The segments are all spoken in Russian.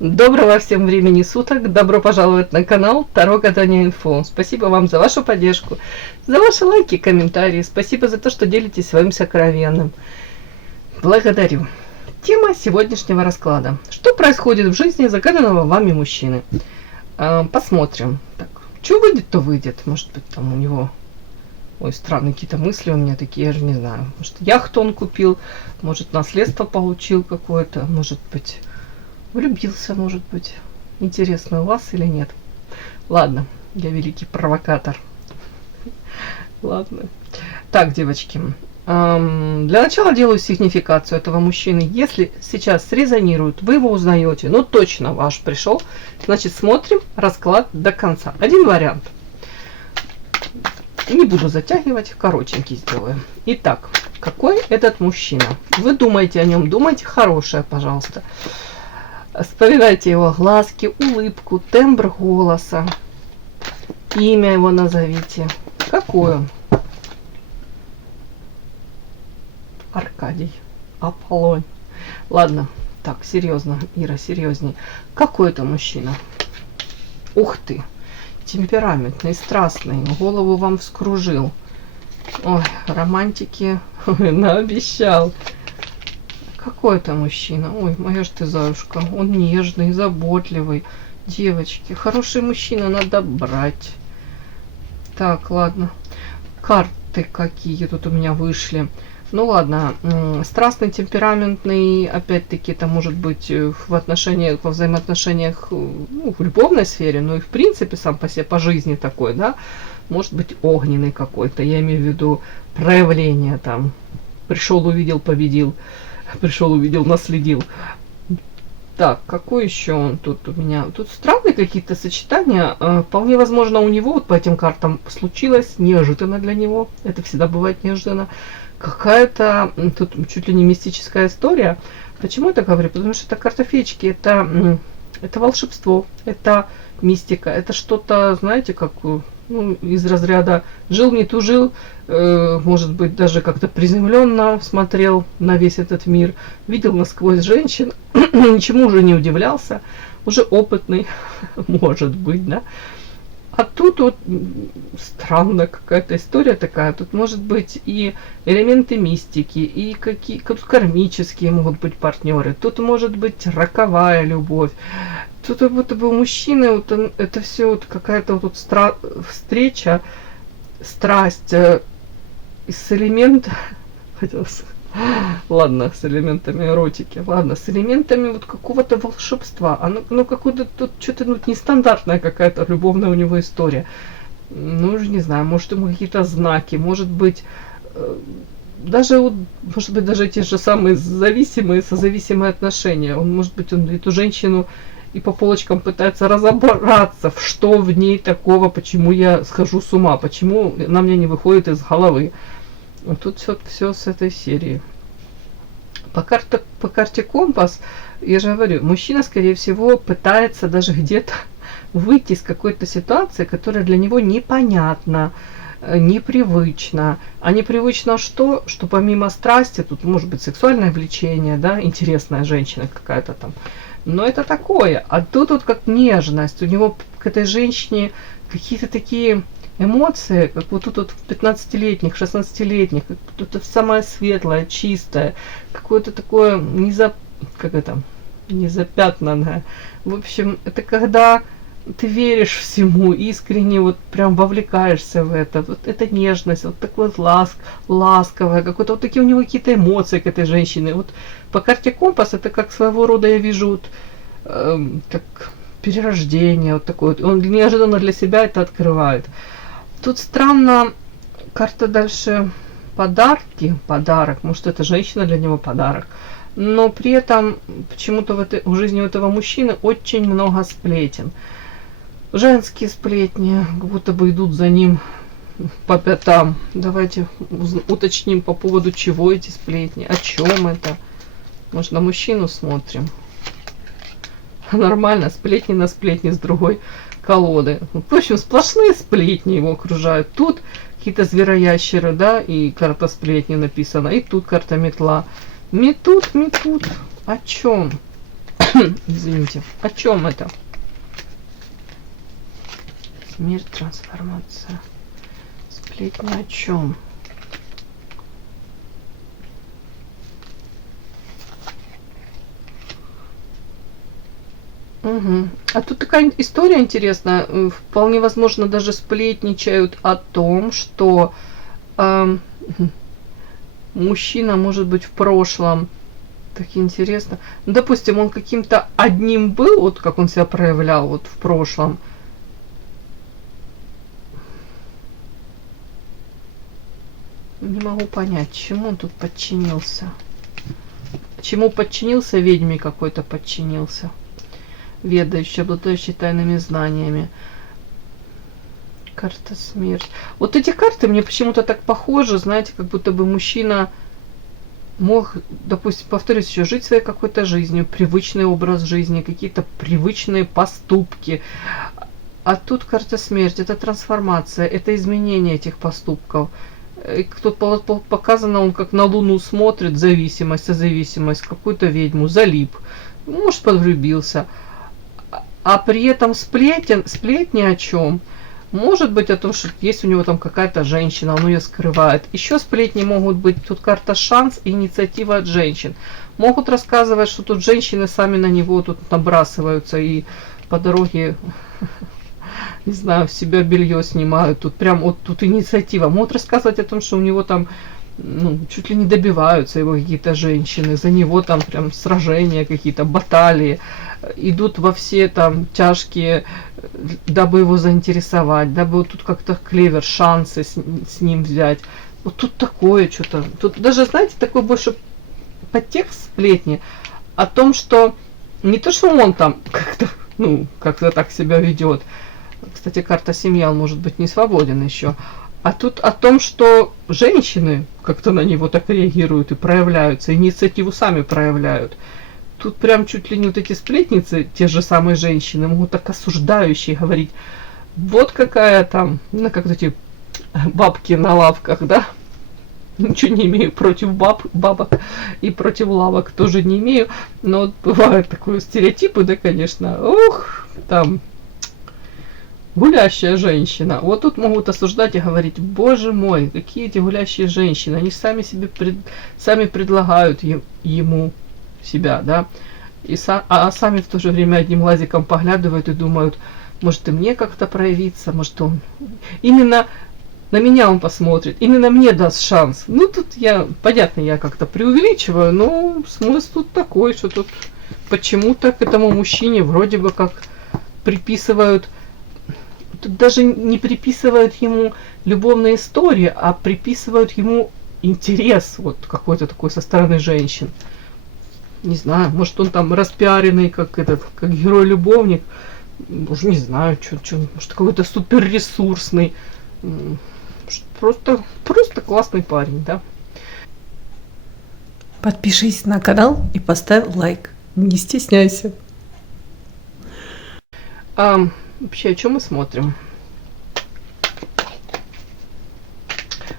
Доброго всем времени суток, добро пожаловать на канал Таро Гадание Инфо. Спасибо вам за вашу поддержку, за ваши лайки, комментарии, спасибо за то, что делитесь своим сокровенным. Благодарю. Тема сегодняшнего расклада. Что происходит в жизни загаданного вами мужчины? Посмотрим. Так, что выйдет, то выйдет. Может быть, там у него... Ой, странные какие-то мысли у меня такие, я же не знаю. Может, яхту он купил, может, наследство получил какое-то, может быть... Влюбился, может быть. Интересно, у вас или нет? Ладно, я великий провокатор. Ладно. Так, девочки. Для начала делаю сигнификацию этого мужчины. Если сейчас срезонирует, вы его узнаете, ну точно ваш пришел, значит смотрим расклад до конца. Один вариант. Не буду затягивать, коротенький сделаю. Итак, какой этот мужчина? Вы думаете о нем, думайте хорошее, пожалуйста. Вспоминайте его глазки, улыбку, тембр голоса. Имя его назовите. Какой он? Аркадий. Аполлон. Ладно, так, серьезно, Ира, серьезней. Какой это мужчина? Ух ты! Темпераментный, страстный, голову вам вскружил. Ой, романтики наобещал. Какой это мужчина? Ой, моя ж ты заюшка. Он нежный, заботливый. Девочки, хороший мужчина, надо брать. Так, ладно. Карты какие тут у меня вышли. Ну ладно, страстный, темпераментный, опять-таки, это может быть в отношениях, во взаимоотношениях, ну, в любовной сфере, но и в принципе сам по себе, по жизни такой, да, может быть огненный какой-то, я имею в виду проявление там, пришел, увидел, победил, пришел, увидел, наследил. Так, какой еще он тут у меня? Тут странные какие-то сочетания. Вполне возможно, у него вот по этим картам случилось неожиданно для него. Это всегда бывает неожиданно. Какая-то тут чуть ли не мистическая история. Почему я так говорю? Потому что это карта феечки, это волшебство, это мистика, это что-то, знаете, как ну, из разряда жил не тужил, может быть, даже как-то приземленно смотрел на весь этот мир, видел насквозь женщин, ничему уже не удивлялся, уже опытный, может быть, да. А тут вот странная какая-то история такая. Тут может быть и элементы мистики, и какие кармические могут быть партнеры. Тут может быть роковая любовь. Тут как будто бы у мужчины вот он, это все вот какая-то вот встреча, страсть с элементом. Ладно, с элементами эротики. Ладно, с элементами вот какого-то волшебства. Оно, ну, какое-то тут что-то ну, нестандартная какая-то любовная у него история. Ну, уже не знаю, может, ему какие-то знаки, может быть, даже вот, может быть, даже те же самые зависимые, созависимые отношения. Он, может быть, он эту женщину и по полочкам пытается разобраться, в что в ней такого, почему я схожу с ума, почему она мне не выходит из головы. Тут все с этой серии. По карте компас, я же говорю, мужчина, скорее всего, пытается даже где-то выйти из какой-то ситуации, которая для него непонятна, непривычна. А непривычно что? Что помимо страсти, тут может быть сексуальное влечение, да, интересная женщина какая-то там. Но это такое. А тут вот как нежность. У него к этой женщине какие-то такие... эмоции, как вот тут вот в 15-летних, 16-летних, это самое светлое, чистое, какое-то такое незапятнанное. В общем, это когда ты веришь всему, искренне вот прям вовлекаешься в это. Вот эта нежность, вот такой вот ласковая, какой-то вот такие у него какие-то эмоции к этой женщине. Вот по карте компас это как своего рода я вижу вот, как перерождение, вот такое. Он неожиданно для себя это открывает. Тут странно, карта дальше подарок, может это женщина для него подарок, но при этом почему-то в жизни у этого мужчины очень много сплетен. Женские сплетни, как будто бы идут за ним по пятам. Давайте уточним по поводу чего эти сплетни, о чем это. Может на мужчину смотрим. Нормально, сплетни на сплетни с другой колоды. В общем, сплошные сплетни его окружают. Тут какие-то звероящеры, да, и карта сплетни написана, и тут карта метла. Метут. О чем? Извините. О чем это? Смерть, трансформация. Сплетни о чем? Угу. А тут такая история интересная. Вполне возможно, даже сплетничают о том, что мужчина может быть в прошлом. Так интересно. Ну, допустим, он каким-то одним был, вот как он себя проявлял вот в прошлом. Не могу понять, чему он тут подчинился. Чему подчинился? Ведьме какой-то подчинился. Ведающий, обладающий тайными знаниями. Карта смерть. Вот эти карты мне почему-то так похожи, знаете, как будто бы мужчина мог, допустим, повторюсь еще, жить своей какой-то жизнью, привычный образ жизни, какие-то привычные поступки. А тут карта смерть, это трансформация, это изменение этих поступков. Тут показано, он как на Луну смотрит, зависимость, созависимость, какую-то ведьму, залип, может, влюбился. А при этом сплетни о чем? Может быть о том, что есть у него там какая-то женщина, он ее скрывает. Еще сплетни могут быть, тут карта шанс, инициатива от женщин. Могут рассказывать, что тут женщины сами на него тут набрасываются и по дороге, не знаю, в себя белье снимают. Тут прям вот тут инициатива. Могут рассказывать о том, что у него там, ну, чуть ли не добиваются его какие-то женщины, за него там прям сражения какие-то, баталии, идут во все там тяжкие, дабы его заинтересовать, дабы вот тут как-то клевер, шансы с ним взять. Вот тут такое что-то. Тут даже, знаете, такой больше подтекст сплетни о том, что не то, что он там как-то, ну, как-то так себя ведет. Кстати, карта семья, он может быть не свободен еще. А тут о том, что женщины как-то на него так реагируют и проявляются, инициативу сами проявляют. Тут прям чуть ли не вот эти сплетницы, те же самые женщины, могут так осуждающие говорить. Вот какая там, ну, как эти бабки на лавках, да? Ничего не имею против бабок и против лавок тоже не имею. Но вот бывают такие стереотипы, да, конечно. Ух, там... Гулящая женщина. Вот тут могут осуждать и говорить: боже мой, какие эти гулящие женщины. Они сами себе сами предлагают ему себя, да. А сами в то же время одним глазиком поглядывают и думают: может и мне как-то проявиться, может он именно на меня он посмотрит, именно мне даст шанс. Ну тут понятно, я как-то преувеличиваю, но смысл тут такой, что тут почему-то к этому мужчине вроде бы как приписывают. Тут даже не приписывают ему любовные истории, а приписывают ему интерес вот какой-то такой со стороны женщин. Не знаю, может он там распиаренный, как герой-любовник. Уже не знаю, может какой-то суперресурсный. Просто классный парень, да. Подпишись на канал и поставь лайк. Не стесняйся. Вообще, о чем мы смотрим?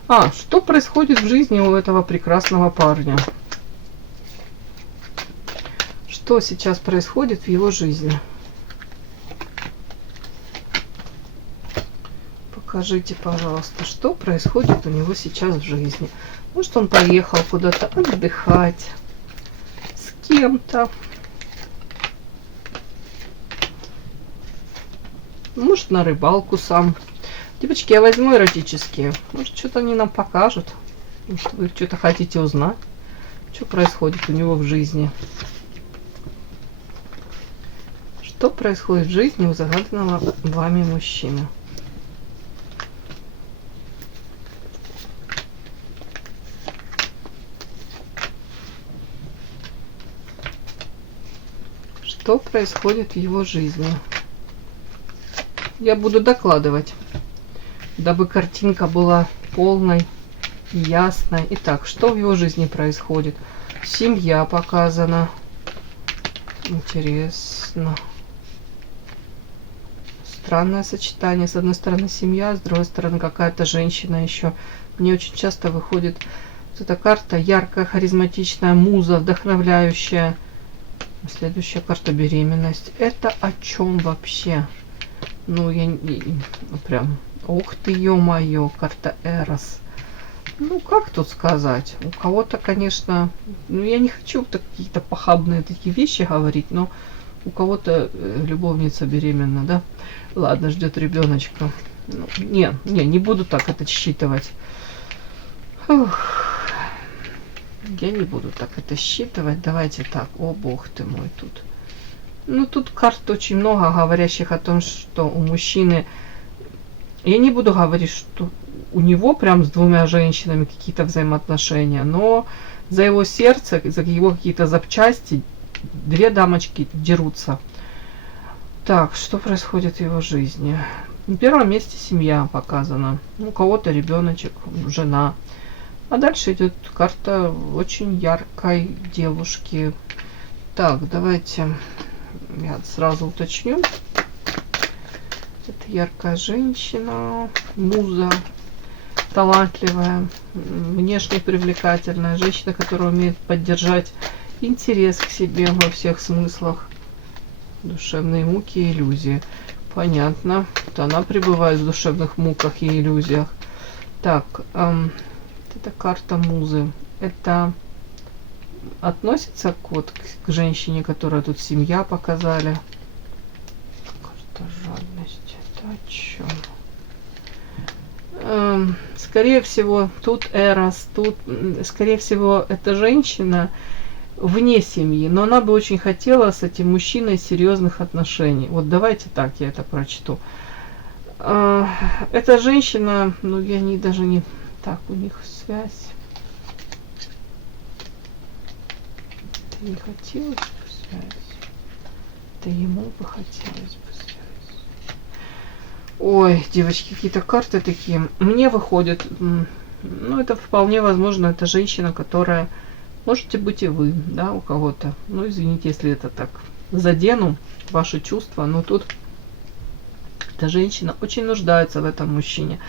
Что происходит в жизни у этого прекрасного парня? Что сейчас происходит в его жизни? Покажите, пожалуйста, что происходит у него сейчас в жизни. Может, он поехал куда-то отдыхать с кем-то. Может, на рыбалку сам. Девочки, я возьму эротические. Может, что-то они нам покажут. Может, вы что-то хотите узнать. Что происходит у него в жизни. Что происходит в жизни у загаданного вами мужчины. Что происходит в его жизни. Я буду докладывать, дабы картинка была полной и ясной. Итак, что в его жизни происходит? Семья показана. Интересно. Странное сочетание. С одной стороны семья, с другой стороны какая-то женщина еще. Мне очень часто выходит вот эта карта яркая, харизматичная, муза, вдохновляющая. Следующая карта беременность. Это о чем вообще? Ну, прям, ух ты, ё-моё, карта Эрос. Ну, как тут сказать? У кого-то, конечно, ну, я не хочу какие-то похабные такие вещи говорить, но у кого-то любовница беременна, да? Ладно, ждет ребеночка. Ну, не буду так это считывать. Фух. Я не буду так это считывать. Давайте так. О, бог ты мой, тут. Ну, тут карт очень много, говорящих о том, что у мужчины... Я не буду говорить, что у него прям с двумя женщинами какие-то взаимоотношения, но за его сердце, за его какие-то запчасти две дамочки дерутся. Так, что происходит в его жизни? На первом месте семья показана. У кого-то ребеночек, жена. А дальше идет карта очень яркой девушки. Так, давайте я сразу уточню. Это яркая женщина, муза, талантливая, внешне привлекательная, женщина, которая умеет поддержать интерес к себе во всех смыслах. Душевные муки и иллюзии. Понятно. Вот она пребывает в душевных муках и иллюзиях. Так, это карта музы. Это относится к женщине, которая тут семья показали. Карта жадности. Это о чем? Скорее всего, тут Эрос, тут, скорее всего, эта женщина вне семьи, но она бы очень хотела с этим мужчиной серьезных отношений. Вот давайте так я это прочту. Эта женщина, ну я даже не... Так, у них связь. Это не хотелось бы связь. Это ему бы хотелось бы связь. Ой, девочки, какие-то карты такие. Мне выходит, ну это вполне возможно, это женщина, которая... Можете быть и вы, да, у кого-то. Ну, извините, если это так задену ваши чувства, но тут эта женщина очень нуждается в этом мужчине.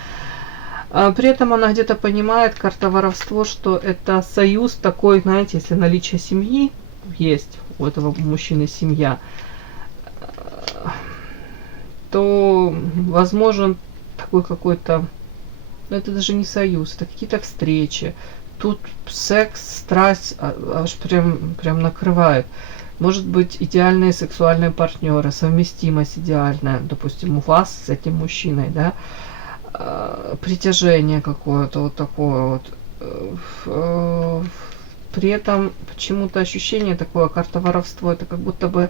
При этом она где-то понимает, карта воровство, что это союз такой, знаете, если наличие семьи есть, у этого мужчины семья, то возможен такой какой-то, ну, это даже не союз, это какие-то встречи. Тут секс, страсть аж прям накрывает. Может быть, идеальные сексуальные партнеры, совместимость идеальная, допустим, у вас с этим мужчиной, да, притяжение какое-то вот такое вот. При этом почему-то ощущение такое, карта воровства, это как будто бы,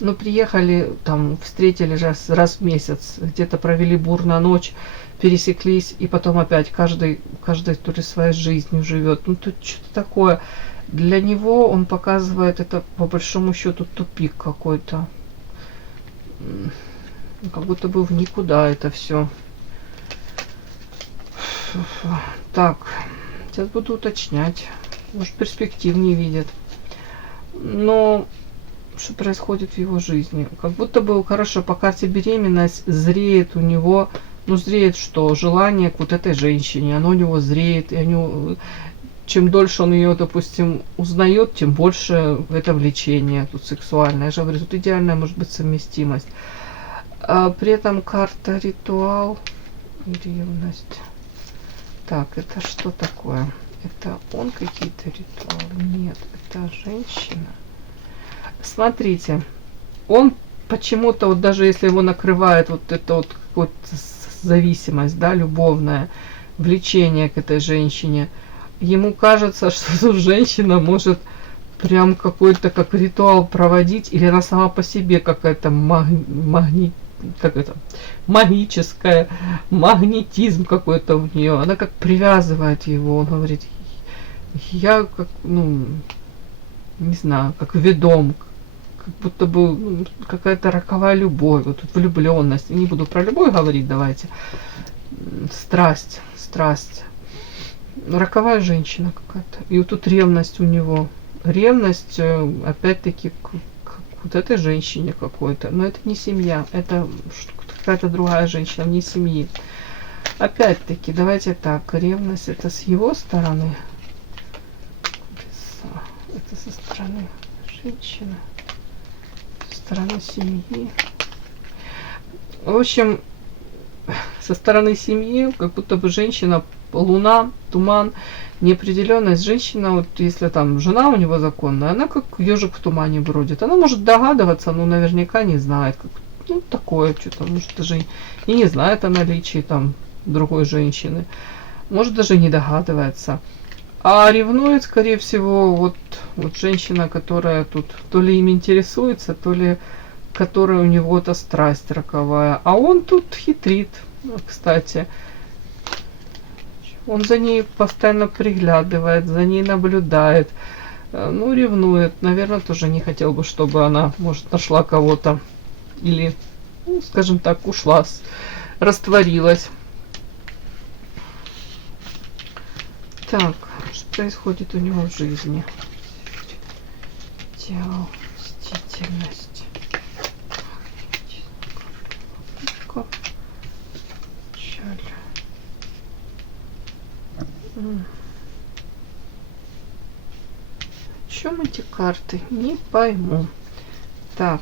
ну, приехали, там, встретились раз в месяц, где-то провели бурную ночь, пересеклись, и потом опять каждый то ли своей жизнью живет. Ну, тут что-то такое. Для него он показывает это, по большому счету, тупик какой-то. Как будто бы в никуда это все. Так, сейчас буду уточнять. Может, перспектив не видит. Но что происходит в его жизни? Как будто бы, хорошо, по карте беременность зреет у него... Ну, зреет что? Желание к вот этой женщине. Оно у него зреет. И чем дольше он ее, допустим, узнает, тем больше это влечение тут сексуальное. Я же говорю, тут идеальная может быть совместимость. При этом карта ритуал и ревность. Так, это что такое? Это он какие-то ритуалы? Нет, это женщина. Смотрите, он почему-то, вот даже если его накрывает вот это вот какое-то зависимость, да, любовное влечение к этой женщине, ему кажется, что тут женщина может прям какой-то как ритуал проводить, или она сама по себе какая-то магическая, магнетизм какой-то у нее, она как привязывает его, он говорит, я как, ну, не знаю, как ведом, как будто бы какая-то роковая любовь, вот тут влюбленность. Не буду про любовь говорить, давайте. Страсть. Роковая женщина какая-то. И вот тут ревность у него. Ревность, опять-таки, к вот этой женщине какой-то. Но это не семья, это какая-то другая женщина, вне семьи. Опять-таки, давайте так, ревность это с его стороны. Это со стороны женщины. стороны семьи. В общем, со стороны семьи, как будто бы женщина, луна, туман, неопределенность. Женщина, вот если там жена у него законная, она как ежик в тумане бродит. Она может догадываться, но наверняка не знает. Как, ну, такое что-то, может, даже и не знает о наличии там другой женщины. Может, даже не догадывается. А ревнует, скорее всего, вот женщина, которая тут то ли им интересуется, то ли которая у него-то страсть роковая. А он тут хитрит, кстати. Он за ней постоянно приглядывает, за ней наблюдает. Ну, ревнует. Наверное, тоже не хотел бы, чтобы она, может, нашла кого-то. Или, ну, скажем так, ушла, растворилась. Так, что происходит у него в жизни? Идеал, мстительность. Печаль. О чем эти карты? Не пойму. Так.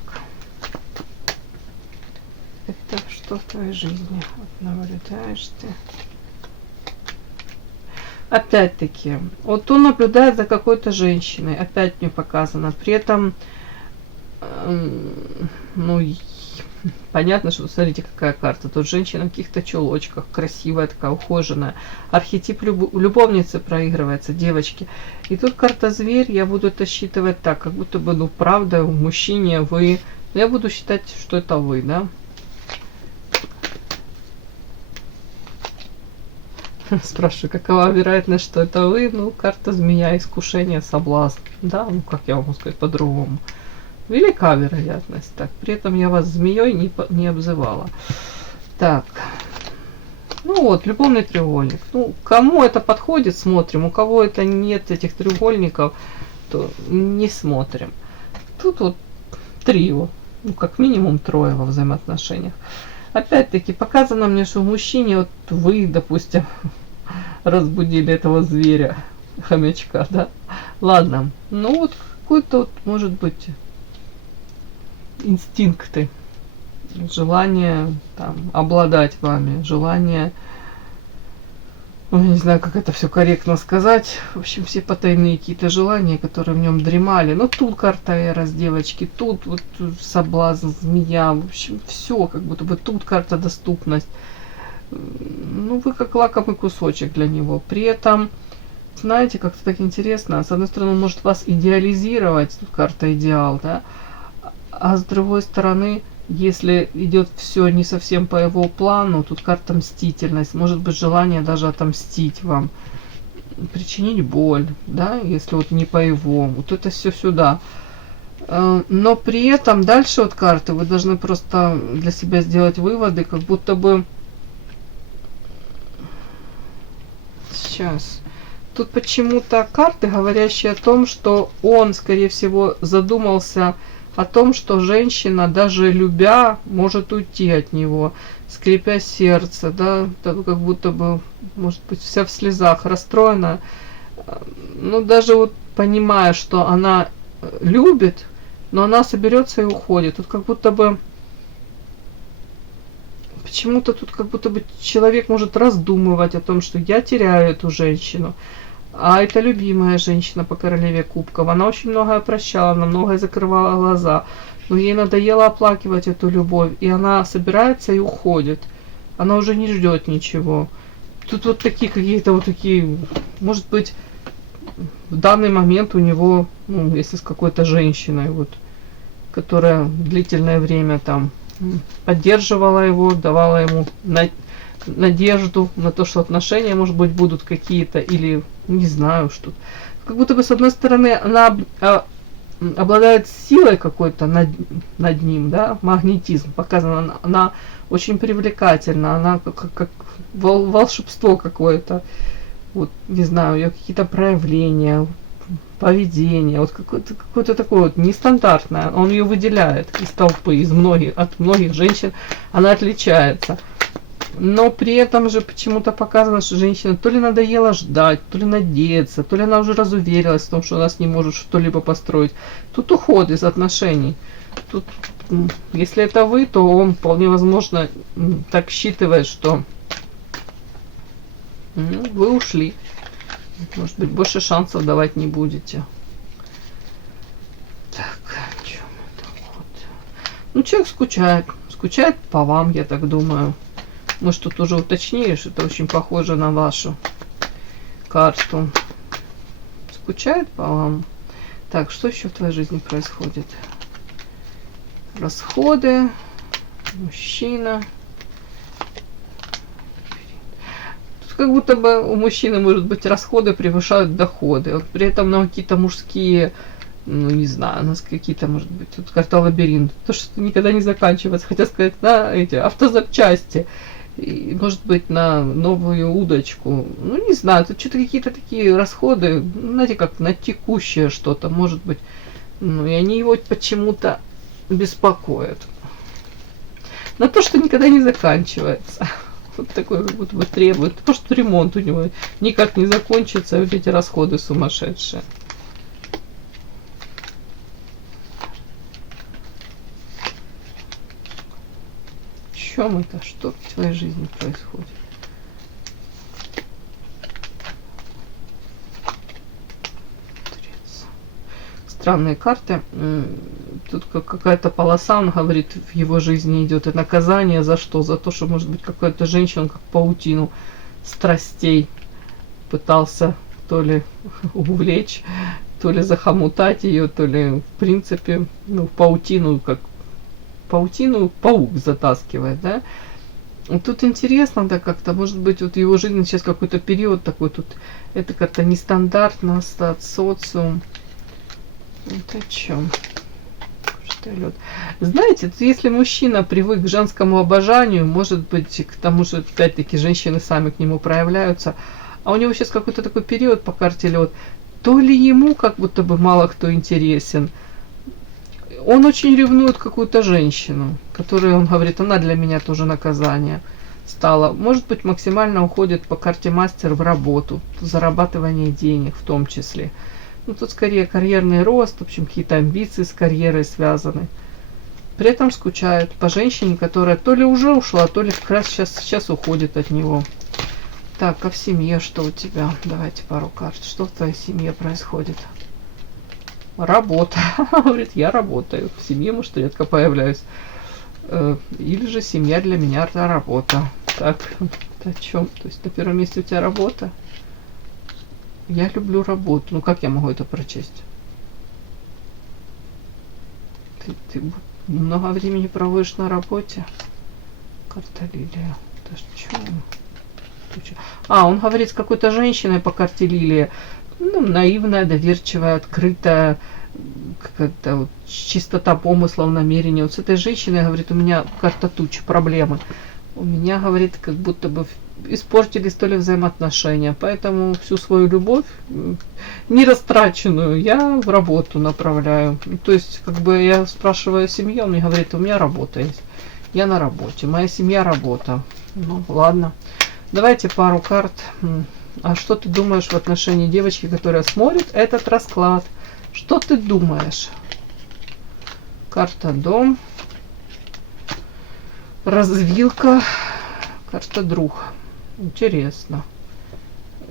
Это что в твоей жизни? Вот наблюдаешь ты. Опять-таки, вот он наблюдает за какой-то женщиной, опять мне показано. При этом, ну, понятно, что, смотрите, какая карта. Тут женщина в каких-то чулочках, красивая такая, ухоженная. Архетип любовницы проигрывается, девочки. И тут карта зверь, я буду это считывать так, как будто бы, ну, правда, мужчине вы... Я буду считать, что это вы, да? Спрашиваю, какова вероятность, что это вы? Ну, карта змея, искушение, соблазн. Да, ну как я могу сказать по-другому? Велика вероятность. Так, при этом я вас змеей не обзывала. Так. Ну вот, любовный треугольник. Ну, кому это подходит, смотрим. У кого это нет, этих треугольников, то не смотрим. Тут вот трио. Ну, как минимум трое во взаимоотношениях. Опять-таки, показано мне, что в мужчине, вот вы, допустим, разбудили этого зверя, хомячка, да? Ладно, ну вот какой-то, вот, может быть, инстинкты, желание там обладать вами, желание, ну, я не знаю, как это все корректно сказать, в общем, все потайные какие-то желания, которые в нем дремали. Ну, тут карта Эрос, девочки, тут вот соблазн, змея, в общем, все, как будто бы тут карта доступность. Ну, вы как лакомый кусочек для него. При этом, знаете, как-то так интересно, с одной стороны, он может вас идеализировать, тут карта идеал, да, а с другой стороны, если идет все не совсем по его плану, тут карта мстительность, может быть желание даже отомстить вам, причинить боль, да, если вот не по его, вот это все сюда. Но при этом дальше от карты вы должны просто для себя сделать выводы, как будто бы сейчас. Тут почему-то карты, говорящие о том, что он, скорее всего, задумался о том, что женщина, даже любя, может уйти от него, скрипя сердце, да, как будто бы, может быть, вся в слезах, расстроена. Ну, даже вот понимая, что она любит, но она соберется и уходит. Тут как будто бы, почему-то тут как будто бы человек может раздумывать о том, что я теряю эту женщину. А это любимая женщина по королеве кубков. Она очень многое прощала, на многое закрывала глаза. Но ей надоело оплакивать эту любовь. И она собирается и уходит. Она уже не ждет ничего. Тут вот такие какие-то вот такие... Может быть, в данный момент у него, ну, если с какой-то женщиной, вот, которая длительное время там поддерживала его, давала ему надежду на то, что отношения, может быть, будут какие-то, или не знаю, что. Как будто бы, с одной стороны, она обладает силой какой-то над ним, да, магнетизм показано, она очень привлекательна, она как волшебство какое-то, вот, не знаю, ее какие-то проявления, поведение, вот какое-то такое вот нестандартное, он ее выделяет из толпы, от многих женщин она отличается. Но при этом же почему-то показано, что женщина то ли надоело ждать, то ли надеяться, то ли она уже разуверилась в том, что она с ним может что-либо построить. Тут уход из отношений. Тут, если это вы, то он вполне возможно так считывает, что вы ушли. Может быть, больше шансов давать не будете. Так, что мы там вот? Ну, человек скучает. Скучает по вам, я так думаю. Может, тут уже уточнишь, это очень похоже на вашу карту. Скучает по вам. Так, что еще в твоей жизни происходит? Расходы. Мужчина. Тут как будто бы у мужчины, может быть, расходы превышают доходы. Вот при этом на какие-то мужские, ну, не знаю, у нас какие-то, может быть, тут карта лабиринт. То, что никогда не заканчивается. Хотя сказать, на эти автозапчасти. И, может быть, на новую удочку. Ну, не знаю, тут что-то какие-то такие расходы, знаете, как на текущее что-то, может быть. Ну, и они его почему-то беспокоят. На то, что никогда не заканчивается. Вот такой как будто бы требует. То, что ремонт у него никак не закончится, вот эти расходы сумасшедшие. В чем это? Что в твоей жизни происходит? Странные карты. Тут какая-то полоса, он говорит, в его жизни идет. И наказание за что? За то, что, может быть, какая-то женщина, как паутину страстей пытался то ли увлечь, то ли захомутать ее, то ли, в принципе, ну, в паутину, как паутину паук затаскивает, да? Тут интересно, да, как-то, может быть, вот его жизнь сейчас какой-то период такой, тут это как-то нестандартно, социум. Вот о чем? Что лед? Знаете, если мужчина привык к женскому обожанию, может быть, к тому же, опять-таки, женщины сами к нему проявляются, а у него сейчас какой-то такой период по карте лед, то ли ему как будто бы мало кто интересен, он очень ревнует какую-то женщину, которая, он говорит, она для меня тоже наказание стала. Может быть, максимально уходит по карте мастер в работу, в зарабатывание денег в том числе. Ну, тут скорее карьерный рост, в общем, какие-то амбиции с карьерой связаны. При этом скучают по женщине, которая то ли уже ушла, то ли как раз сейчас уходит от него. Так, а в семье что у тебя? Давайте пару карт. Что в твоей семье происходит? Работа. Говорит, я работаю. В семье, может, редко появляюсь. Или же семья для меня это работа. Так, о чем? То есть на первом месте у тебя работа? Я люблю работу. Ну, как я могу это прочесть? Ты много времени проводишь на работе? Карта Лилия. Это что? А, он говорит с какой-то женщиной по карте Лилия. Ну, наивная, доверчивая, открытая, какая-то вот чистота помыслов, намерений. Вот с этой женщиной, говорит, у меня карта туч, проблемы. У меня, говорит, как будто бы испортились то ли взаимоотношения, поэтому всю свою любовь, не растраченную, я в работу направляю. То есть, как бы я спрашиваю семью, он мне говорит, у меня работа есть, я на работе, моя семья работа. Ну, ладно. Давайте пару карт. А что ты думаешь в отношении девочки, которая смотрит этот расклад? Что ты думаешь? Карта дом. Развилка. Карта друг. Интересно.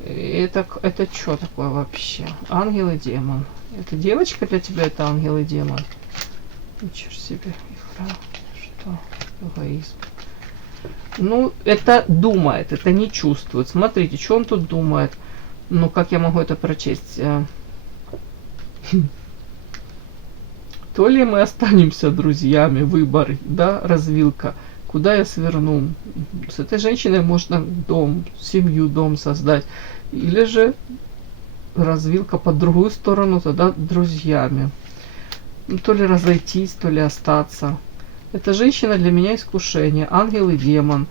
Это что такое вообще? Ангел и демон. Это девочка для тебя, это ангел и демон? Ничего себе. Игра. Что? Эгоизм. Ну, это думает, это не чувствует. Смотрите, что он тут думает. Ну, как я могу это прочесть? То ли мы останемся друзьями, выбор, да, развилка. Куда я сверну? С этой женщиной можно дом, семью, дом создать. Или же развилка по другую сторону, тогда друзьями. Ну, то ли разойтись, то ли остаться. Эта женщина для меня искушение. Ангел и демон.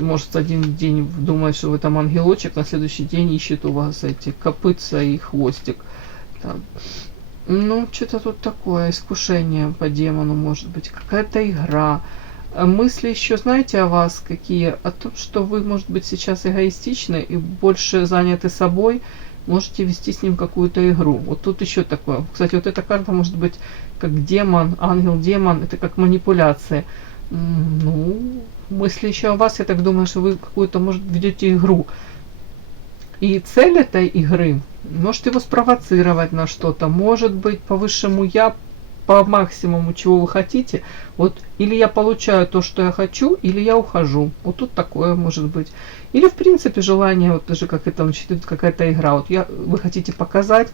Может, один день думает, что вы там ангелочек, на следующий день ищет у вас эти копытца и хвостик. Там. Ну, что-то тут такое. Искушение по демону, может быть. Какая-то игра. Мысли еще, знаете, о вас какие? О том, что вы, может быть, сейчас эгоистичны и больше заняты собой, можете вести с ним какую-то игру. Вот тут еще такое. Кстати, вот эта карта может быть как демон, ангел-демон, это как манипуляции. Ну, мысли еще о вас, я так думаю, что вы какую-то, может, ведете игру. И цель этой игры, может его спровоцировать на что-то, может быть по высшему я, по максимуму, чего вы хотите. Вот или я получаю то, что я хочу, или я ухожу. Вот тут такое может быть. Или в принципе желание, вот даже как это учитывает какая-то игра. Вот вы хотите показать,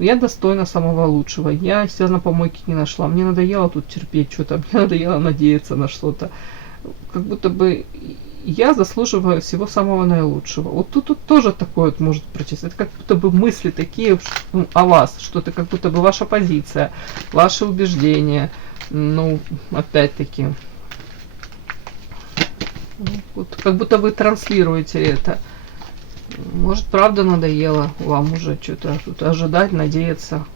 я достойна самого лучшего. Я себя на помойке не нашла. Мне надоело тут терпеть что-то, мне надоело надеяться на что-то. Как будто бы я заслуживаю всего самого наилучшего. Вот тут тоже такое вот может прочесть. Это как будто бы мысли такие о вас, что это как будто бы ваша позиция, ваши убеждения. Ну, опять-таки, вот как будто вы транслируете это. Может, правда надоело вам уже что-то тут ожидать, надеяться.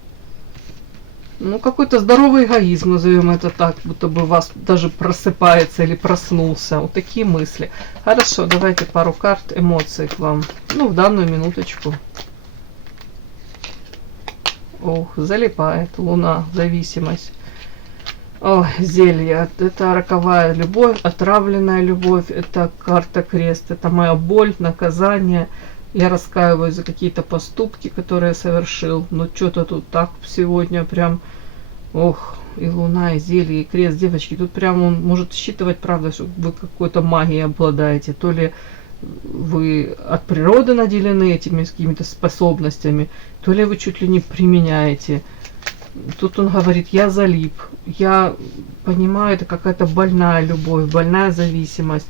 Ну, какой-то здоровый эгоизм, назовем это так, будто бы у вас даже просыпается или проснулся. Вот такие мысли. Хорошо, давайте пару карт эмоций к вам. Ну, в данную минуточку. Ох, залипает. Луна, зависимость. О, зелье. Это роковая любовь, отравленная любовь. Это карта крест. Это моя боль, наказание. Я раскаиваюсь за какие-то поступки, которые я совершил. Но что-то тут так сегодня прям... Ох, и луна, и зелье, и крест, девочки. Тут прям он может считывать, правда, что вы какой-то магией обладаете. То ли вы от природы наделены этими какими-то способностями, то ли вы чуть ли не применяете. Тут он говорит, я залип. Я понимаю, это какая-то больная любовь, больная зависимость.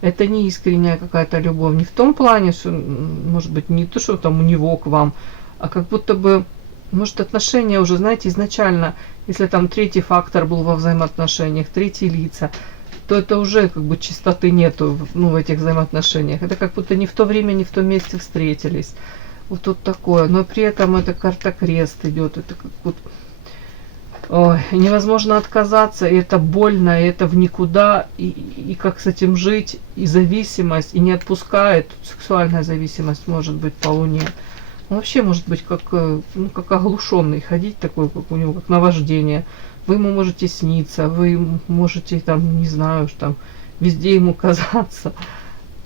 Это не искренняя какая-то любовь. Не в том плане, что, может быть, не то, что там у него к вам, а как будто бы, может, отношения уже, знаете, изначально, если там третий фактор был во взаимоотношениях, третьи лица, то это уже как бы чистоты нету, ну, в этих взаимоотношениях. Это как будто не в то время, не в том месте встретились. Вот тут такое. Но при этом эта карта крест идет. Это как вот... Ой, невозможно отказаться, и это больно, и это в никуда, и как с этим жить, и зависимость, и не отпускает, сексуальная зависимость может быть по луне. Он вообще может быть как, ну, как оглушенный, ходить такой, как у него, как наваждение. Вы ему можете сниться, вы можете там, не знаю, там, везде ему казаться.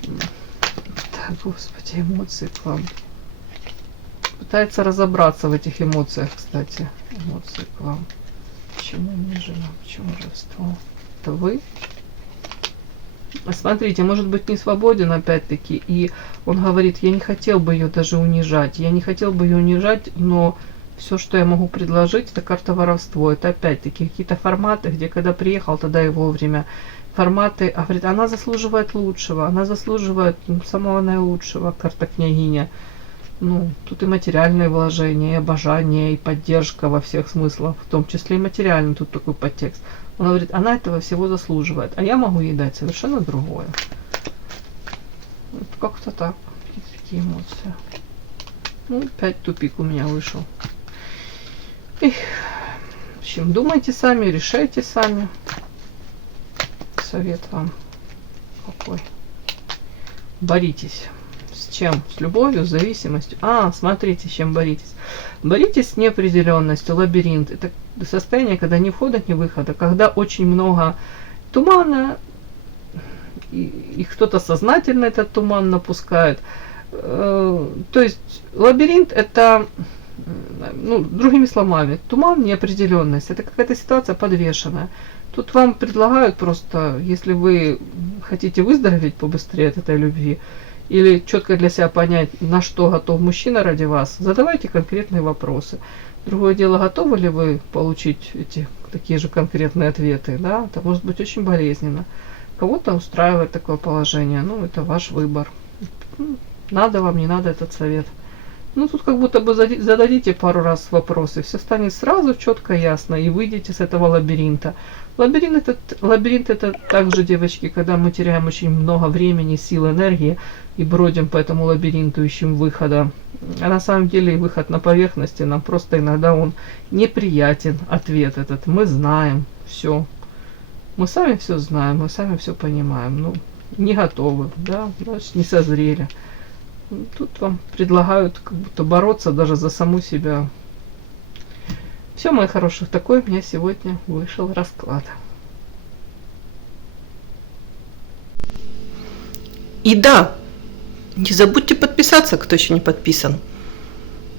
Так, господи, эмоции к вам. Пытается разобраться в этих эмоциях, кстати. Эмоции к вам. Почему не жена? Почему родство? Это вы? Смотрите, может быть не свободен опять-таки. И он говорит, я не хотел бы ее даже унижать. Я не хотел бы ее унижать, но все, что я могу предложить, это карта воровство. Это опять-таки какие-то форматы, где когда приехал, тогда и вовремя. Форматы, говорит, она заслуживает лучшего. Она заслуживает самого наилучшего. Карта княгиня. Ну, тут и материальные вложения, и обожание, и поддержка во всех смыслах, в том числе и материальный, тут такой подтекст. Он говорит, она этого всего заслуживает, а я могу ей дать совершенно другое. Вот как-то так, такие эмоции. Ну, опять тупик у меня вышел. Эх. В общем, думайте сами, решайте сами. Совет вам какой. Боритесь. С чем? С любовью, с зависимостью. Смотрите, с чем боритесь. Боритесь с неопределенностью, лабиринт. Это состояние, когда ни входа, ни выхода. Когда очень много тумана, и кто-то сознательно этот туман напускает. То есть лабиринт это, ну, другими словами, туман, неопределенность. Это какая-то ситуация подвешенная. Тут вам предлагают просто, если вы хотите выздороветь побыстрее от этой любви, или четко для себя понять, на что готов мужчина ради вас, задавайте конкретные вопросы. Другое дело, готовы ли вы получить эти такие же конкретные ответы, да? Это может быть очень болезненно. Кого-то устраивает такое положение, ну, это ваш выбор. Надо вам, не надо этот совет. Ну, тут как будто бы зададите пару раз вопросы, все станет сразу четко ясно, и выйдете с этого лабиринта. Лабиринт это также, девочки, когда мы теряем очень много времени, сил, энергии и бродим по этому лабиринту, ищем выхода. А на самом деле выход на поверхности, нам просто иногда он неприятен, ответ этот. Мы знаем все. Мы сами все знаем, мы сами все понимаем. Ну, не готовы, да, значит, не созрели. Тут вам предлагают как будто бороться даже за саму себя. Все, мои хорошие, такой у меня сегодня вышел расклад. И да, не забудьте подписаться, кто еще не подписан.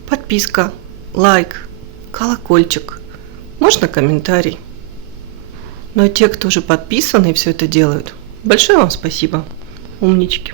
Подписка, лайк, колокольчик, можно комментарий. Но те, кто уже подписаны и все это делают, большое вам спасибо, умнички.